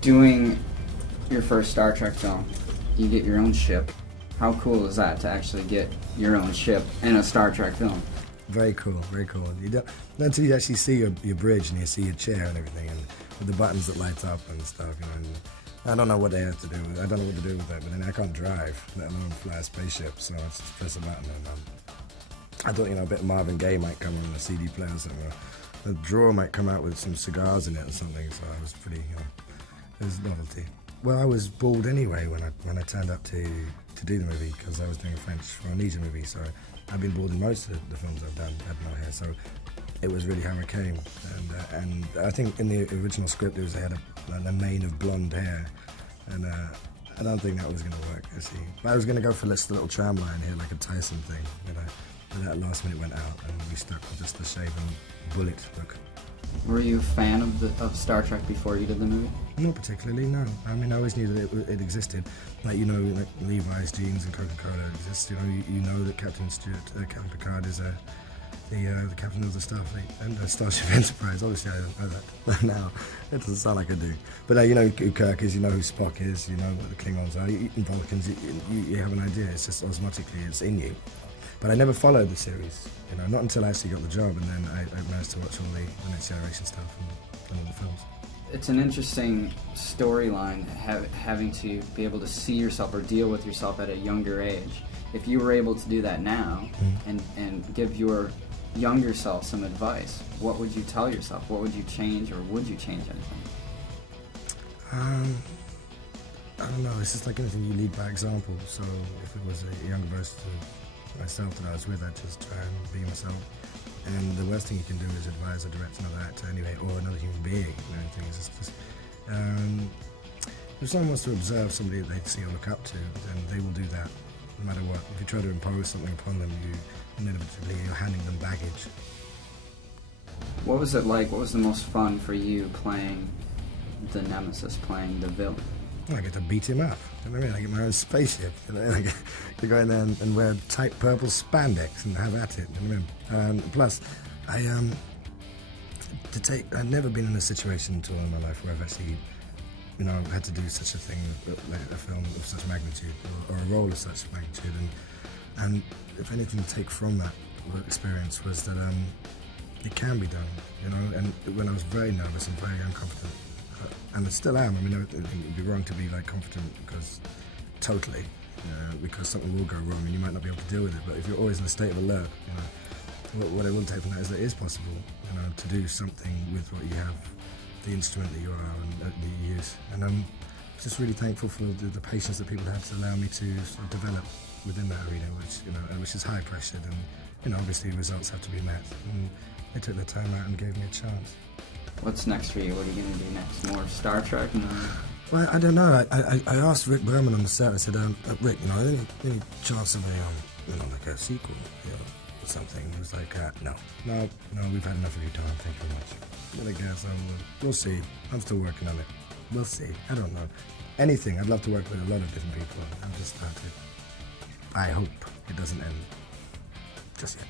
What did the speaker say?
Doing your first Star Trek film, you get your own ship. How cool is that to actually get your own ship in a Star Trek film? Very cool, very cool. You don't, not until you actually see your bridge and you see your chair and everything, and with the buttons that light up and stuff, you know. And I don't know what they have to do with it. I don't know what to do with that, but then I can't drive, let alone fly a spaceship, so I just press a button and I thought, you know, a bit of Marvin Gaye might come on a CD player or something. A drawer might come out with some cigars in it or something, so I was pretty, you know, it was novelty. Well, I was bored anyway when I turned up to do the movie, because I was doing a French Polynesia movie, so I've been bored in most of the films I've done, had no hair, so it was really how I came. And I think in the original script they had a mane of blonde hair, and I don't think that was going to work, you see. But I was going to go for this little tramline here, like a Tyson thing, you know, but that last minute went out, and we stuck with just the shaven bullet look. Were you a fan of Star Trek before you did the movie? Not particularly, no. I mean, I always knew that it existed. Like, you know, like Levi's jeans and Coca-Cola exist. You know, you know that Captain Picard is the captain of the Starfleet and Starship Enterprise. Obviously, I don't know that now. It doesn't sound like I do. But you know who Kirk is, you know who Spock is, you know what the Klingons are. You eat Vulcans, you have an idea. It's just osmotically, it's in you. But I never followed the series, you know, not until I actually got the job, and then I managed to watch all the Next Generation stuff and all the films. It's an interesting storyline, having to be able to see yourself or deal with yourself at a younger age. If you were able to do that now and give your younger self some advice, what would you tell yourself? What would you change, or would you change anything? I don't know, it's just like anything, you lead by example. So if it was a younger version of myself that I was with, I'd just try and be myself. And the worst thing you can do is advise or direct another actor anyway, or another human being. You know, things. If someone wants to observe somebody that they see or look up to, then they will do that, no matter what. If you try to impose something upon them, inevitably you're handing them baggage. What was it like? What was the most fun for you playing the Nemesis, playing the villain? I get to beat him up. You know what I mean? I get my own spaceship. You know, I get to go in there and wear tight purple spandex and have at it. You know what I mean? Plus, I've never been in a situation until in my life where I've actually, you know, had to do such a thing, like a film of such magnitude, or a role of such magnitude. And if anything to take from that experience was that it can be done. You know, and when I was very nervous and very unconfident. And I still am. I mean, it would be wrong to be like confident because something will go wrong and you might not be able to deal with it. But if you're always in a state of alert, you know, what I will take from that is that it is possible, you know, to do something with what you have, the instrument that you are and that you use. And I'm just really thankful for the patience that people have to allow me to sort of develop within that arena, which is high pressured, and you know, obviously results have to be met. And they took their time out and gave me a chance. What's next for you? What are you going to do next? More Star Trek? Well, I don't know. I asked Rick Berman on the set. I said, Rick, you know, any chance of like a sequel, you know, or something? He was like, no, we've had enough of your time. Thank you very much. But I guess we'll see. I'm still working on it. We'll see. I don't know. Anything. I'd love to work with a lot of different people. I'm just started. I hope it doesn't end just yet.